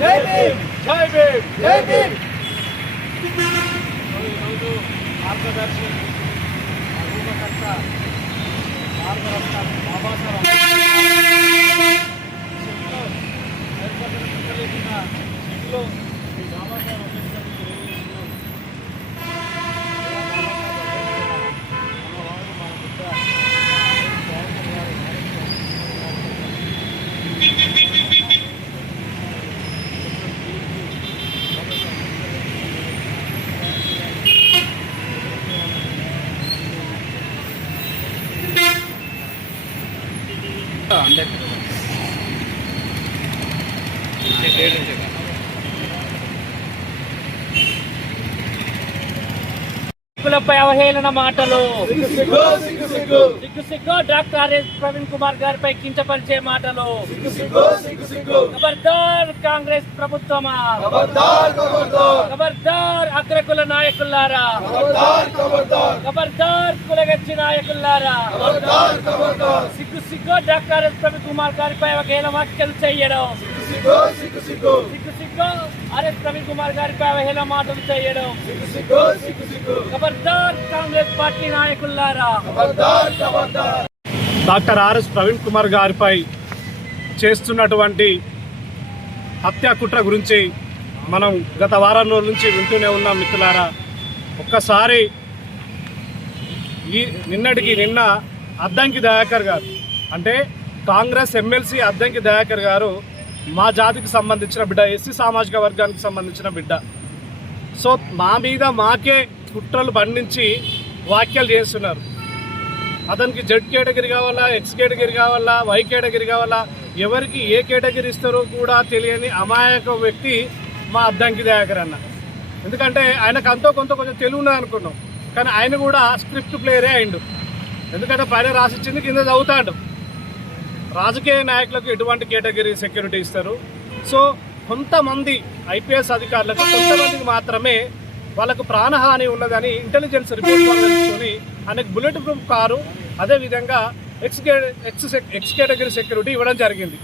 జై భీమ్ జై భీమ్ జై భీమ్. ఈరోజు మార్గదర్శి రూపకర్త భారతరత్న బాబాసాహెబ్ శక్తిలో ఈ బాబాసాహెబ్ అంబేద్కర్ పై అవహేళన మాటలు సిగ్గు సిగ్గు డాక్టర్ ఆర్ఎస్ ప్రవీణ్ కుమార్ గారిపై కించపరిచే మాటలు ఖబర్దార్ కాంగ్రెస్ ప్రభుత్వమా, ఖబర్దార్ అగ్రకుల నాయకులారా, ఖబర్దార్ కులగచ్చి నాయకులారా, సిగ్గు డాక్టర్ ఆర్ఎస్ ప్రవీణ్ కుమార్ గారిపై అవహేళన వ్యాఖ్యలు చేయడం, సిగ్గు ఆర్ఎస్ ప్రవీణ్ కుమార్ గారిపై అవహేళన మాటలు చేయడం, ఖబర్దార్ కాంగ్రెస్ పార్టీ నాయకులారా. డాక్టర్ ఆర్ఎస్ ప్రవీణ్ కుమార్ గారిపై చేస్తున్నటువంటి హత్యా కుట్ర గురించి మనం గత వారం రోజుల నుంచి వింటూనే ఉన్నాం మిత్రులారా. ఒక్కసారి నిన్న అద్దంకి దయాకర్ గారు, అంటే కాంగ్రెస్ ఎమ్మెల్సీ అద్దంకి దయాకర్ గారు మా జాతికి సంబంధించిన బిడ్డ, ఎస్సీ సామాజిక వర్గానికి సంబంధించిన బిడ్డ. సో మా మీద మాకే కుట్రలు బండించి వ్యాఖ్యలు చేస్తున్నారు. అతనికి జెడ్ కేటగిరీ కావాలా, ఎక్స్ కేటగిరీ కావాలా, వై కేటగిరీ కావాలా, ఎవరికి ఏ కేటగిరీ ఇస్తారో కూడా తెలియని అమాయక వ్యక్తి మా అద్దంకి దయాకర్ అన్న. ఎందుకంటే ఆయనకు కొంచెం తెలివి ఉన్నది అనుకున్నాం, కానీ ఆయన కూడా స్క్రిప్ట్ ప్లేయరే అయిండు. ఎందుకంటే పైన రాసిచ్చింది కింద చదువుతాడు. రాజకీయ నాయకులకు ఎటువంటి కేటగిరీ సెక్యూరిటీ ఇస్తారు? సో కొంతమంది ఐపీఎస్ అధికారులకు కొంతమందికి మాత్రమే వాళ్ళకు ప్రాణహాని ఉన్నదని ఇంటెలిజెన్స్ రిపోర్ట్ తెలుసుకొని ఆయనకు బుల్లెట్ ప్రూఫ్ కారు, అదేవిధంగా ఎక్స్ కేటగిరీ సెక్యూరిటీ ఇవ్వడం జరిగింది.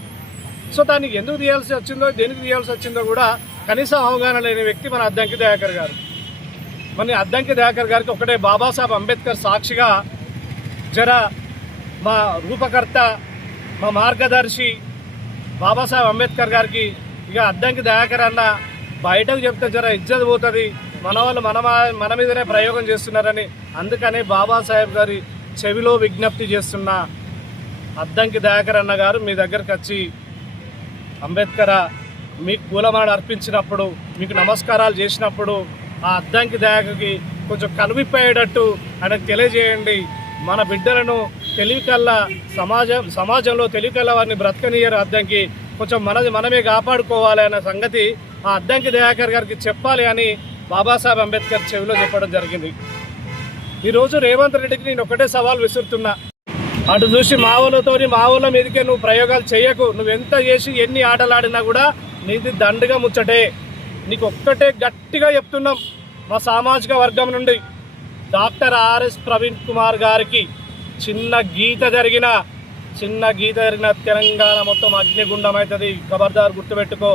సో దాన్ని ఎందుకు తీయాల్సి వచ్చిందో, దేనికి తీయాల్సి వచ్చిందో కూడా కనీసం అవగాహన లేని వ్యక్తి మన అద్దంకి దయాకర్ గారు. మన అద్దంకి దయాకర్ గారికి ఒకటే బాబాసాహెబ్ అంబేద్కర్ సాక్షిగా జర మా రూపకర్త, మా మార్గదర్శి బాబాసాహెబ్ అంబేద్కర్ గారికి ఇక అద్దంకి దయాకర్ అన్న బయటకు చెప్తే జర ఇజ్జత్ పోతుంది, మన వాళ్ళు మన మీదనే ప్రయోగం చేస్తున్నారని, అందుకని బాబాసాహెబ్ గారి చెవిలో విజ్ఞప్తి చేస్తున్న అద్దంకి దయాకర్ అన్న గారు మీ దగ్గరకు వచ్చి అంబేద్కర్ మీకు పూలమాల అర్పించినప్పుడు, మీకు నమస్కారాలు చేసినప్పుడు ఆ అద్దంకి దయాకర్కి కొంచెం కనువిప్పయ్యేటట్టు ఆయనకు తెలియజేయండి. మన బిడ్డలను తెలివికల్లా సమాజంలో తెలివికల్లా వారిని బ్రతకనియరు, అద్దంకి కొంచెం మనమే కాపాడుకోవాలి అన్న సంగతి ఆ అద్దంకి దయాకర్ గారికి చెప్పాలి అని బాబాసాహెబ్ అంబేద్కర్ చెవిలో చెప్పడం జరిగింది. ఈరోజు రేవంత్ రెడ్డికి నేను ఒకటే సవాల్ విసురుతున్నా. అటు చూసి మా ఊళ్ళ మీదకే నువ్వు ప్రయోగాలు చేయకు. నువ్వెంత చేసి ఎన్ని ఆటలు ఆడినా కూడా నీది దండుగా ముచ్చటే. నీకు ఒక్కటే గట్టిగా చెప్తున్నాం, మా సామాజిక వర్గం నుండి డాక్టర్ ఆర్ఎస్ ప్రవీణ్ కుమార్ గారికి చిన్న గీత జరిగిన తెలంగాణ మొత్తం అగ్నిగుండం అవుతుంది. ఖబర్దార్ గుర్తుపెట్టుకో.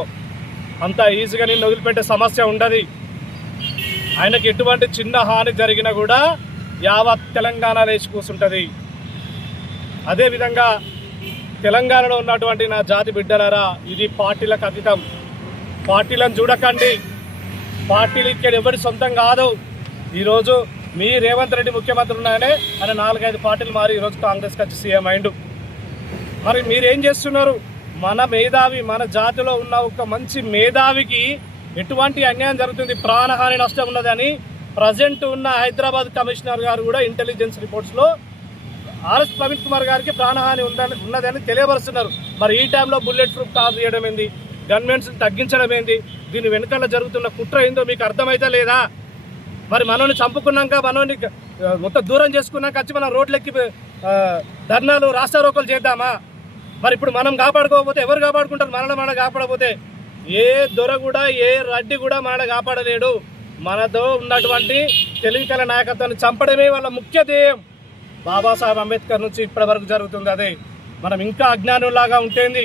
అంత ఈజీగా నిన్ను వదిలిపెట్టే సమస్య ఉండదు. ఆయనకి ఎటువంటి చిన్న హాని జరిగినా కూడా యావత్ తెలంగాణ లేచి కూర్చుంటుంది. అదేవిధంగా తెలంగాణలో ఉన్నటువంటి నా జాతి బిడ్డలారా, ఇది పార్టీలకు అతీతం. పార్టీలను చూడకండి. పార్టీలు ఇక్కడ ఎవరి సొంతం కాదు. ఈరోజు మీ రేవంత్ రెడ్డి ముఖ్యమంత్రి ఉన్నాయనే ఆయన 4-5 పార్టీలు మారి ఈరోజు కాంగ్రెస్కి వచ్చి సీఎం అయిండు. మరి మీరేం చేస్తున్నారు? మన మేధావి, మన జాతిలో ఉన్న ఒక మంచి మేధావికి ఎటువంటి అన్యాయం జరుగుతుంది, ప్రాణహాని నష్టం ఉన్నదని ప్రజెంట్ ఉన్న హైదరాబాద్ కమిషనర్ గారు కూడా ఇంటెలిజెన్స్ రిపోర్ట్స్లో ఆర్ఎస్ ప్రవీణ్ కుమార్ గారికి ప్రాణహాని ఉన్నదని తెలియపరుస్తున్నారు. మరి ఈ టైంలో బుల్లెట్ ప్రూఫ్ కార్ తీయడం ఏంది, గన్మెన్స్ తగ్గించడం ఏంది, దీని వెనుకల్లో జరుగుతున్న కుట్ర ఏందో మీకు అర్థమైతే లేదా? మరి మనల్ని చంపుకున్నాక, మనల్ని మొత్తం దూరం చేసుకున్నాక వచ్చి మనం రోడ్లెక్కి ధర్నాలు, రాస్తారోకలు చేద్దామా? మరి ఇప్పుడు మనం కాపాడుకోకపోతే ఎవరు కాపాడుకుంటారు? మనల్ని కాపాడకపోతే ఏ దొర కూడా, ఏ రెడ్డి కూడా మనల్ని కాపాడలేడు. మనతో ఉన్నటువంటి తెలివికల నాయకత్వాన్ని చంపడమే వాళ్ళ ముఖ్య ధ్యేయం. బాబాసాహెబ్ అంబేద్కర్ నుంచి ఇప్పటి వరకు జరుగుతుంది అదే. మనం ఇంకా అజ్ఞానులాగా ఉంటుంది.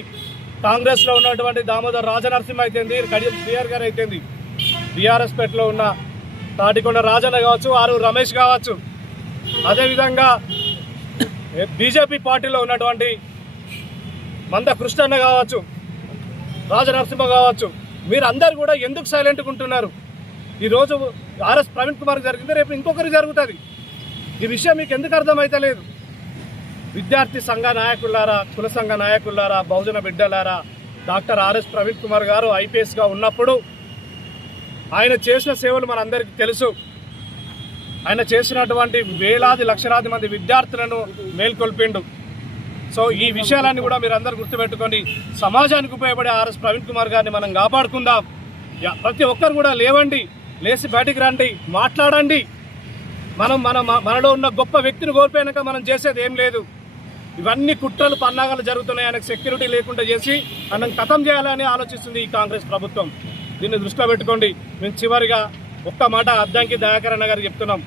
కాంగ్రెస్లో ఉన్నటువంటి దామోదర్ రాజనరసింహ అయితేంది, కడియం శ్రీహర్ గారు అయితేంది, బీఆర్ఎస్ పేటలో ఉన్న తాటికొండ రాజన్న కావచ్చు, ఆరు రమేష్ కావచ్చు, అదేవిధంగా బీజేపీ పార్టీలో ఉన్నటువంటి మంద కృష్ణన్న కావచ్చు, రాజనరసింహ కావచ్చు, మీరందరూ కూడా ఎందుకు సైలెంట్గా ఉంటున్నారు? ఈరోజు ఆర్ఎస్ ప్రవీణ్ కుమార్ జరిగింది, రేపు ఇంకొకరికి జరుగుతుంది. ఈ విషయం మీకు ఎందుకు అర్థమైతలేదు? విద్యార్థి సంఘ నాయకులారా, కుల సంఘ నాయకులారా, బహుజన బిడ్డలారా, డాక్టర్ ఆర్ఎస్ ప్రవీణ్ కుమార్ గారు ఐపీఎస్గా ఉన్నప్పుడు ఆయన చేసిన సేవలు మనందరికీ తెలుసు. ఆయన చేసినటువంటి వేలాది లక్షలాది మంది విద్యార్థులను మేల్కొల్పిండు. సో ఈ విషయాలన్నీ కూడా మీరు అందరూ గుర్తుపెట్టుకొని సమాజానికి ఉపయోగపడే ఆర్ఎస్ ప్రవీణ్ కుమార్ గారిని మనం కాపాడుకుందాం. ప్రతి ఒక్కరు కూడా లేవండి, లేచి బయటికి రండి, మాట్లాడండి. మనలో ఉన్న గొప్ప వ్యక్తిని కోల్పోయాక మనం చేసేది ఏం లేదు. ఇవన్నీ కుట్రలు పన్నాగాలు జరుగుతున్నాయి. ఆయనకు సెక్యూరిటీ లేకుండా చేసి మనం ఖతం చేయాలని ఆలోచిస్తుంది ఈ కాంగ్రెస్ ప్రభుత్వం. దీన్ని దృష్టిలో పెట్టుకోండి. మేము చివరిగా ఒక్క మాట అద్దంకి దయాకర్ అన్న గారికి చెప్తున్నాం.